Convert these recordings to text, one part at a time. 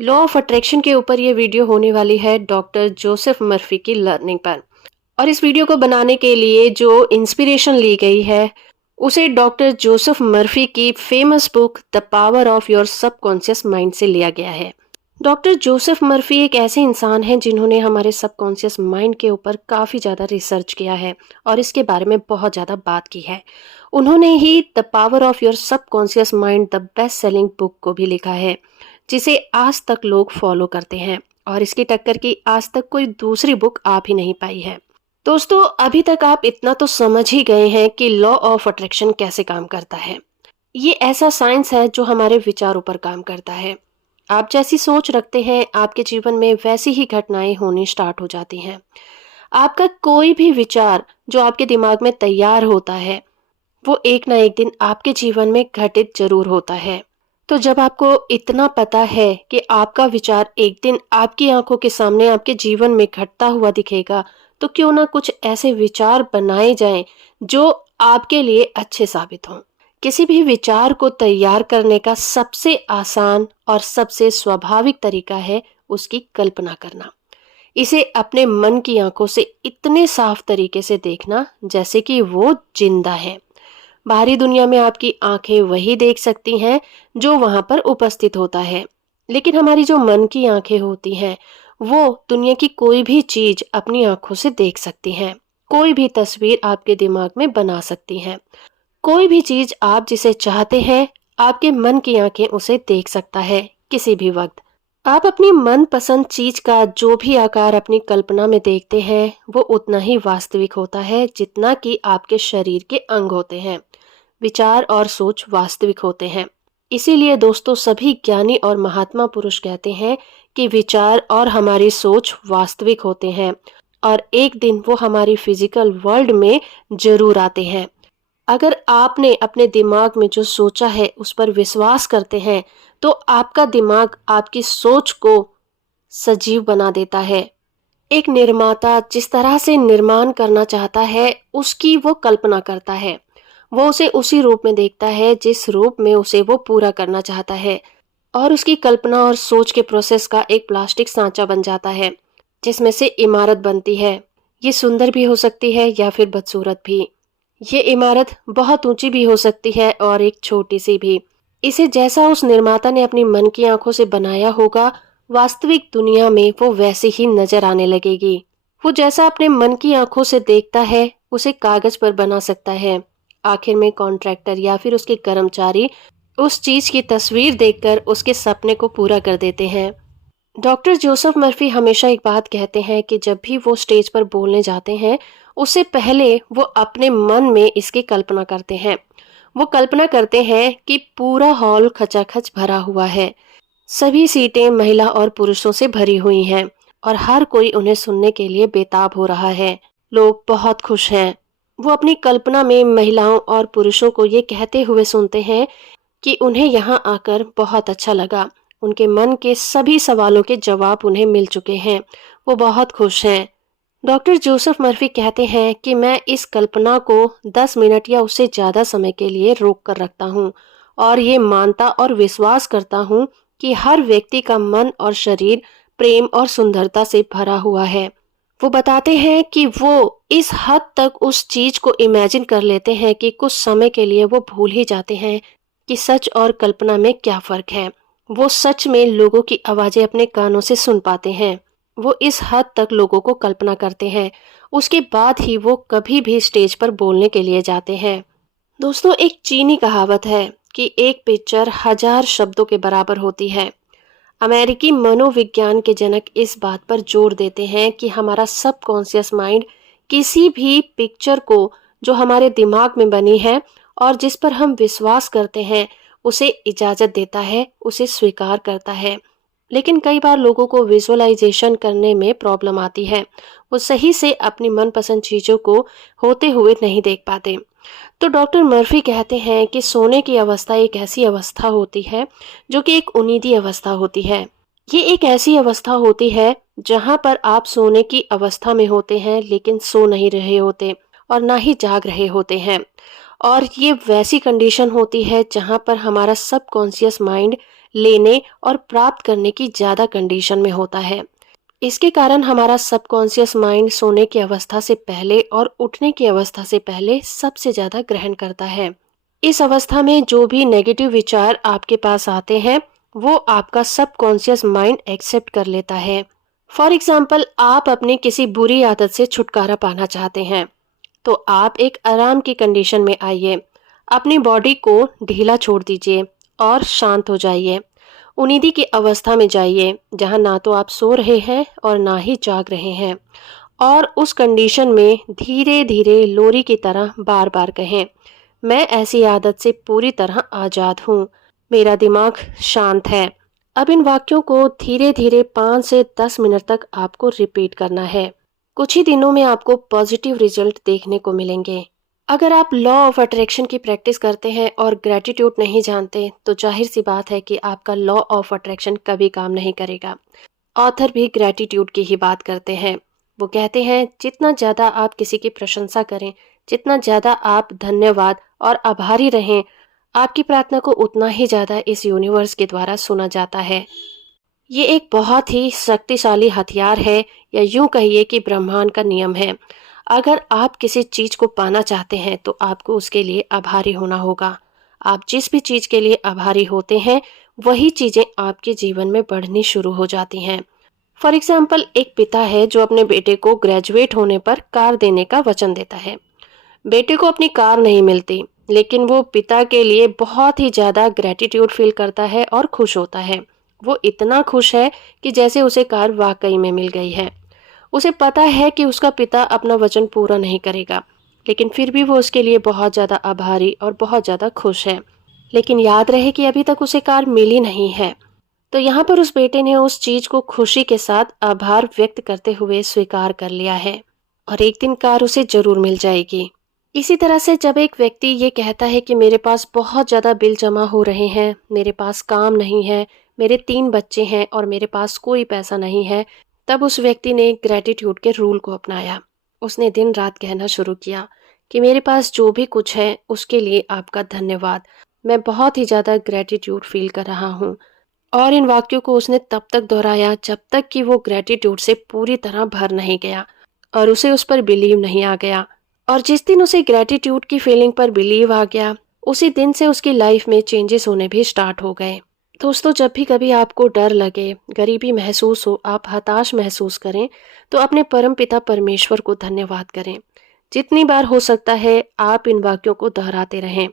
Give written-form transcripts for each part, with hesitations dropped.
Law of attraction के ऊपर ये वीडियो होने वाली है डॉक्टर जोसेफ मर्फी की लर्निंग पर। और इस वीडियो को बनाने के लिए जो इंस्पिरेशन ली गई है उसे डॉक्टर जोसेफ मर्फी की famous book the power of your subconscious mind से लिया गया है। डॉक्टर जोसेफ मर्फी एक ऐसे इंसान हैं जिन्होंने हमारे सबकॉन्शियस माइंड के ऊपर काफ़ी ज़्यादा रिसर्च किया है और इसके बारे में बहुत ज़्यादा बात की है। उन्होंने ही the power of your subconscious mind the best selling book को भी लिखा है, जिसे आज तक लोग फॉलो करते हैं और इसकी टक्कर की आज तक कोई दूसरी बुक आ भी नहीं पाई है। दोस्तों, अभी तक आप इतना तो समझ ही गए हैं कि लॉ ऑफ अट्रैक्शन कैसे काम करता है। ये ऐसा साइंस है जो हमारे विचारों पर काम करता है। आप जैसी सोच रखते हैं आपके जीवन में वैसी ही घटनाएं होनी स्टार्ट हो जाती हैं। आपका कोई भी विचार जो आपके दिमाग में तैयार होता है वो एक ना एक दिन आपके जीवन में घटित जरूर होता है। तो जब आपको इतना पता है कि आपका विचार एक दिन आपकी आंखों के सामने आपके जीवन में घटता हुआ दिखेगा, तो क्यों ना कुछ ऐसे विचार बनाए जाएं जो आपके लिए अच्छे साबित हों। किसी भी विचार को तैयार करने का सबसे आसान और सबसे स्वाभाविक तरीका है उसकी कल्पना करना। इसे अपने मन की आंखों से इतने साफ तरीके से देखना जैसे कि वो जिंदा है। बाहरी दुनिया में आपकी आंखें वही देख सकती हैं जो वहां पर उपस्थित होता है, लेकिन हमारी जो मन की आंखें होती हैं वो दुनिया की कोई भी चीज अपनी आंखों से देख सकती हैं। कोई भी तस्वीर आपके दिमाग में बना सकती हैं। कोई भी चीज आप जिसे चाहते हैं आपके मन की आंखें उसे देख सकता है किसी भी वक्त। आप अपनी मनपसंद चीज का जो भी आकार अपनी कल्पना में देखते हैं वो उतना ही वास्तविक होता है जितना कि आपके शरीर के अंग होते हैं। विचार और सोच वास्तविक होते हैं। इसीलिए दोस्तों, सभी ज्ञानी और महात्मा पुरुष कहते हैं कि विचार और हमारी सोच वास्तविक होते हैं और एक दिन वो हमारी फिजिकल वर्ल्ड में जरूर आते हैं। अगर आपने अपने दिमाग में जो सोचा है उस पर विश्वास करते हैं तो आपका दिमाग आपकी सोच को सजीव बना देता है। एक निर्माता जिस तरह से निर्माण करना चाहता है उसकी वो कल्पना करता है। वो उसे उसी रूप में देखता है जिस रूप में उसे वो पूरा करना चाहता है और उसकी कल्पना और सोच के प्रोसेस का एक प्लास्टिक सांचा बन जाता है जिसमें से इमारत बनती है। ये सुंदर भी हो सकती है या फिर बदसूरत भी। ये इमारत बहुत ऊंची भी हो सकती है और एक छोटी सी भी। इसे जैसा उस निर्माता ने अपनी मन की आंखों से बनाया होगा, वास्तविक दुनिया में वो वैसे ही नजर आने लगेगी। वो जैसा अपने मन की आंखों से देखता है उसे कागज पर बना सकता है। आखिर में कॉन्ट्रैक्टर या फिर उसके कर्मचारी उस चीज की तस्वीर देखकर उसके सपने को पूरा कर देते हैं। डॉक्टर जोसेफ मर्फी हमेशा एक बात कहते हैं कि जब भी वो स्टेज पर बोलने जाते हैं उससे पहले वो अपने मन में इसकी कल्पना करते हैं। वो कल्पना करते हैं कि पूरा हॉल खचाखच भरा हुआ है। सभी सीटें महिला और पुरुषों से भरी हुई हैं और हर कोई उन्हें सुनने के लिए बेताब हो रहा है। लोग बहुत खुश हैं। वो अपनी कल्पना में महिलाओं और पुरुषों को ये कहते हुए सुनते हैं कि उन्हें यहाँ आकर बहुत अच्छा लगा। उनके मन के सभी सवालों के जवाब उन्हें मिल चुके हैं। वो बहुत खुश हैं। डॉक्टर जोसेफ मर्फी कहते हैं कि मैं इस कल्पना को 10 मिनट या उससे ज़्यादा समय के लिए रोक कर रखता हूँ और ये मानता और विश्वास करता हूँ कि हर व्यक्ति का मन और शरीर प्रेम और सुंदरता से भरा हुआ है। वो बताते हैं कि वो इस हद तक उस चीज को इमेजिन कर लेते हैं कि कुछ समय के लिए वो भूल ही जाते हैं कि सच और कल्पना में क्या फर्क है। वो सच में लोगों की आवाजें अपने कानों से सुन पाते हैं। वो इस हद तक लोगों को कल्पना करते हैं, उसके बाद ही वो कभी भी स्टेज पर बोलने के लिए जाते हैं। दोस्तों, एक चीनी कहावत है कि एक पिक्चर 1000 शब्दों के बराबर होती है। अमेरिकी मनोविज्ञान के जनक इस बात पर जोर देते हैं कि हमारा सबकॉन्शियस माइंड किसी भी पिक्चर को जो हमारे दिमाग में बनी है और जिस पर हम विश्वास करते हैं उसे इजाजत देता है, उसे स्वीकार करता है। लेकिन कई बार लोगों को विजुअलाइजेशन करने में प्रॉब्लम आती है। वो सही से अपनी मनपसंद चीजों को होते हुए नहीं देख पाते। तो डॉक्टर मर्फी कहते हैं कि सोने की अवस्था एक ऐसी अवस्था होती है जो कि एक उन्नीदी अवस्था होती है। ये एक ऐसी अवस्था होती है जहां पर आप सोने की अवस्था में होते हैं लेकिन सो नहीं रहे होते और ना ही जाग रहे होते हैं। और ये वैसी कंडीशन होती है जहां पर हमारा सबकॉन्शियस माइंड लेने और प्राप्त करने की ज़्यादा कंडीशन में होता है। इसके कारण हमारा सबकॉन्शियस माइंड सोने की अवस्था से पहले और उठने की अवस्था से पहले सबसे ज़्यादा ग्रहण करता है। इस अवस्था में जो भी नेगेटिव विचार आपके पास आते हैं, वो आपका सबकॉन्शियस माइंड एक्सेप्ट कर लेता है। फॉर एग्जाम्पल, आप अपनी किसी बुरी आदत से छुटकारा पाना चाहते हैं, तो आप एक आराम की कंडीशन में आइए, अपनी बॉडी को ढीला छोड़ दीजिए और शांत हो जाइए। उन्नीदी की अवस्था में जाइए, जहां ना तो आप सो रहे हैं और ना ही जाग रहे हैं, और उस कंडीशन में धीरे धीरे लोरी की तरह बार बार कहें, मैं ऐसी आदत से पूरी तरह आजाद हूँ, मेरा दिमाग शांत है। अब इन वाक्यों को धीरे धीरे 5 से 10 मिनट तक आपको रिपीट करना है। कुछ ही दिनों में आपको पॉजिटिव रिजल्ट देखने को मिलेंगे। अगर आप लॉ ऑफ अट्रैक्शन की प्रैक्टिस करते हैं और ग्रेटिट्यूड नहीं जानते, तो जाहिर सी बात है कि आपका लॉ ऑफ अट्रैक्शन कभी काम नहीं करेगा। ऑथर भी ग्रेटिट्यूड की ही बात करते हैं। वो कहते हैं, जितना ज़्यादा आप किसी की प्रशंसा करें, जितना ज़्यादा आप धन्यवाद और आभारी रहें, आपकी प्रार्थना को उतना ही ज़्यादा इस यूनिवर्स के द्वारा सुना जाता है। ये एक बहुत ही शक्तिशाली हथियार है, या यूं कहिए कि ब्रह्मांड का नियम है। अगर आप किसी चीज को पाना चाहते हैं, तो आपको उसके लिए आभारी होना होगा। आप जिस भी चीज के लिए आभारी होते हैं, वही चीजें आपके जीवन में बढ़नी शुरू हो जाती हैं। फॉर एग्जाम्पल, एक पिता है जो अपने बेटे को ग्रेजुएट होने पर कार देने का वचन देता है। बेटे को अपनी कार नहीं मिलती, लेकिन वो पिता के लिए बहुत ही ज्यादा ग्रेटिट्यूड फील करता है और खुश होता है। वो इतना खुश है कि जैसे उसे कार वाकई में मिल गई है। उसे पता है कि उसका पिता अपना वचन पूरा नहीं करेगा, लेकिन फिर भी वो उसके लिए बहुत ज्यादा आभारी और बहुत ज्यादा खुश है। लेकिन याद रहे कि अभी तक उसे कार मिली नहीं है। तो यहाँ पर उस बेटे ने उस चीज को खुशी के साथ आभार व्यक्त करते हुए स्वीकार कर लिया है, और एक दिन कार उसे जरूर मिल जाएगी। इसी तरह से जब एक व्यक्ति ये कहता है कि मेरे पास बहुत ज़्यादा बिल जमा हो रहे हैं, मेरे पास काम नहीं है, मेरे 3 बच्चे हैं और मेरे पास कोई पैसा नहीं है, तब उस व्यक्ति ने ग्रेटिट्यूड के रूल को अपनाया। उसने दिन रात कहना शुरू किया कि मेरे पास जो भी कुछ है उसके लिए आपका धन्यवाद, मैं बहुत ही ज़्यादा ग्रेटिट्यूड फील कर रहा हूँ। और इन वाक्यों को उसने तब तक दोहराया जब तक कि वो ग्रेटिट्यूड से पूरी तरह भर नहीं गया और उसे उस पर बिलीव नहीं आ गया। और जिस दिन उसे ग्रेटिट्यूड की फीलिंग पर बिलीव आ गया, उसी दिन से उसकी लाइफ में चेंजेस होने भी स्टार्ट हो गए। दोस्तों, जब भी कभी आपको डर लगे, गरीबी महसूस हो, आप हताश महसूस करें, तो अपने परमपिता परमेश्वर को धन्यवाद करें। जितनी बार हो सकता है आप इन वाक्यों को दोहराते रहें।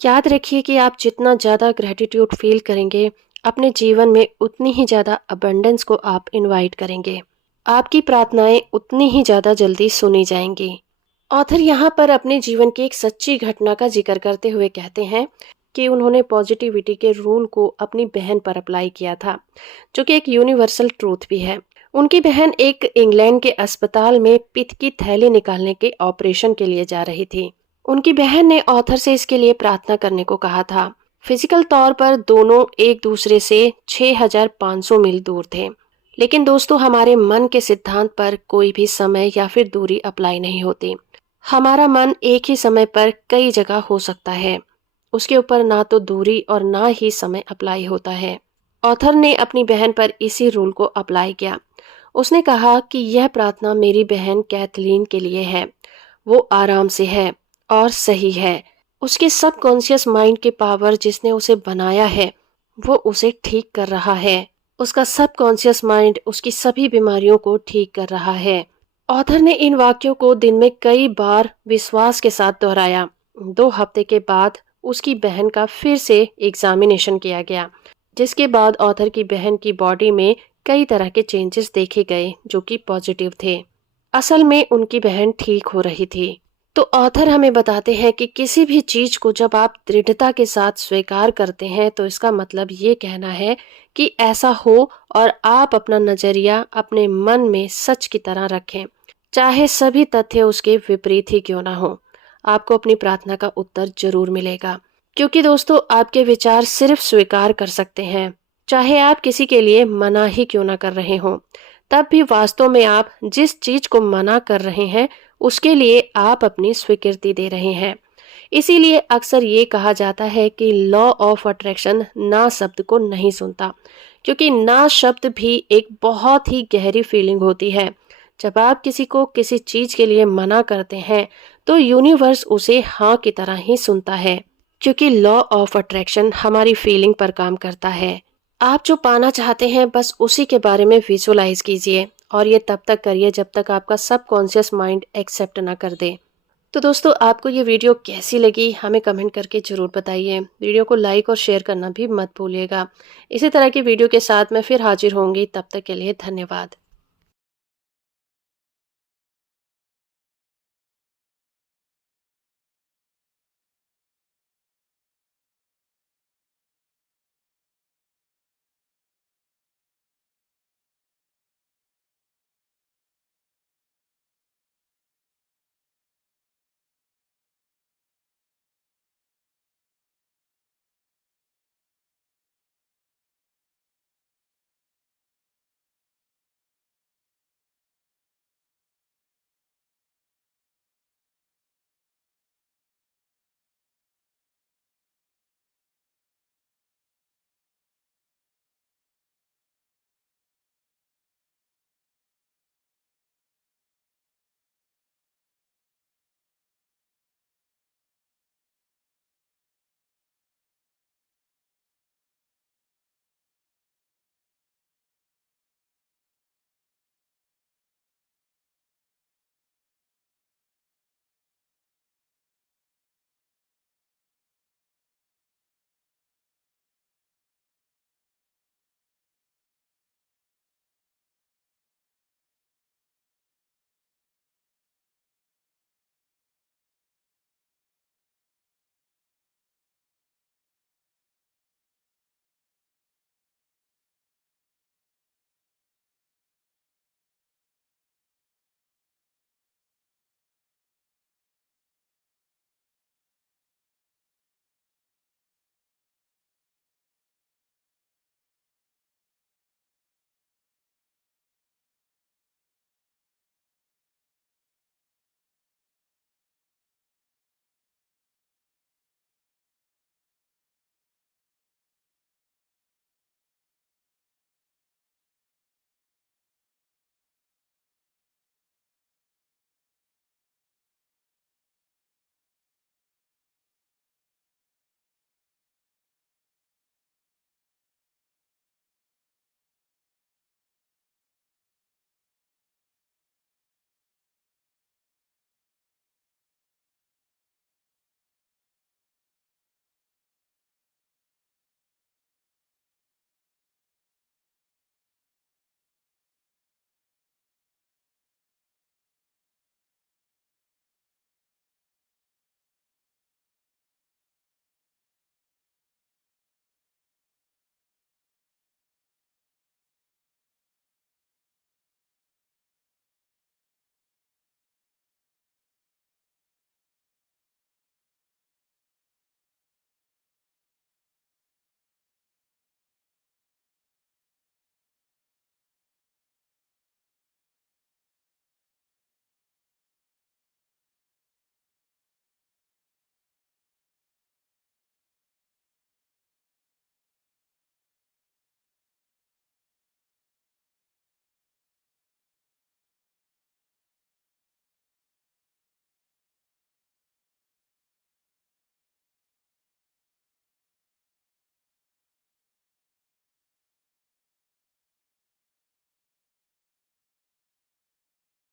याद रखिए कि आप जितना ज़्यादा ग्रेटिट्यूड फील करेंगे, अपने जीवन में उतनी ही ज़्यादा अबंडेंस को आप इनवाइट करेंगे। आपकी प्रार्थनाएं उतनी ही ज़्यादा जल्दी सुनी जाएंगी। ऑथर यहाँ पर अपने जीवन की एक सच्ची घटना का जिक्र करते हुए कहते हैं कि उन्होंने पॉजिटिविटी के रूल को अपनी बहन पर अप्लाई किया था, जो कि एक यूनिवर्सल ट्रूथ भी है। उनकी बहन एक इंग्लैंड के अस्पताल में पित्त की थैली निकालने के ऑपरेशन के लिए जा रही थी। उनकी बहन ने ऑथर से इसके लिए प्रार्थना करने को कहा था। फिजिकल तौर पर दोनों एक दूसरे से 6500 मील दूर थे, लेकिन दोस्तों, हमारे मन के सिद्धांत पर कोई भी समय या फिर दूरी अप्लाई नहीं होती। हमारा मन एक ही समय पर कई जगह हो सकता है, उसके ऊपर ना तो दूरी और ना ही समय अप्लाई होता है। ऑथर ने अपनी बहन पर इसी रूल को अप्लाई किया। उसने कहा कि यह प्रार्थना मेरी बहन कैथलीन के लिए है। वो आराम से है और सही है। उसके सबकॉन्शियस माइंड के पावर जिसने उसे बनाया है, वो उसे ठीक कर रहा है। उसका सबकॉन्शियस माइंड उसकी सभी बीमारियों को ठीक कर रहा है। ऑथर ने इन वाक्यों को दिन में कई बार विश्वास के साथ दोहराया। 2 हफ्ते के बाद उसकी बहन का फिर से एग्जामिनेशन किया गया, जिसके बाद ऑथर की बहन की बॉडी में कई तरह के चेंजेस देखे गए जो कि पॉजिटिव थे। असल में उनकी बहन ठीक हो रही थी। तो ऑथर हमें बताते हैं कि किसी भी चीज को जब आप दृढ़ता के साथ स्वीकार करते हैं, तो इसका मतलब ये कहना है कि ऐसा हो, और आप अपना नजरिया अपने मन में सच की तरह रखें, चाहे सभी तथ्य उसके विपरीत ही क्यों ना हो। आपको अपनी प्रार्थना का उत्तर जरूर मिलेगा, क्योंकि दोस्तों, आपके विचार सिर्फ स्वीकार कर सकते हैं, चाहे आप किसी के लिए मना ही क्यों ना कर रहे हो। तब भी वास्तव में आप जिस चीज को मना कर रहे हैं, उसके लिए आप अपनी स्वीकृति दे रहे हैं। इसीलिए अक्सर ये कहा जाता है कि लॉ ऑफ अट्रैक्शन ना शब्द को नहीं सुनता, क्योंकि ना शब्द भी एक बहुत ही गहरी फीलिंग होती है। जब आप किसी को किसी चीज के लिए मना करते हैं तो यूनिवर्स उसे हाँ की तरह ही सुनता है, क्योंकि लॉ ऑफ अट्रैक्शन हमारी फीलिंग पर काम करता है। आप जो पाना चाहते हैं बस उसी के बारे में विजुअलाइज कीजिए, और ये तब तक करिए जब तक आपका सबकॉन्शियस माइंड एक्सेप्ट ना कर दे। तो दोस्तों, आपको ये वीडियो कैसी लगी हमें कमेंट करके ज़रूर बताइए। वीडियो को लाइक और शेयर करना भी मत भूलिएगा। इसी तरह की वीडियो के साथ मैं फिर हाजिर होंगी, तब तक के लिए धन्यवाद।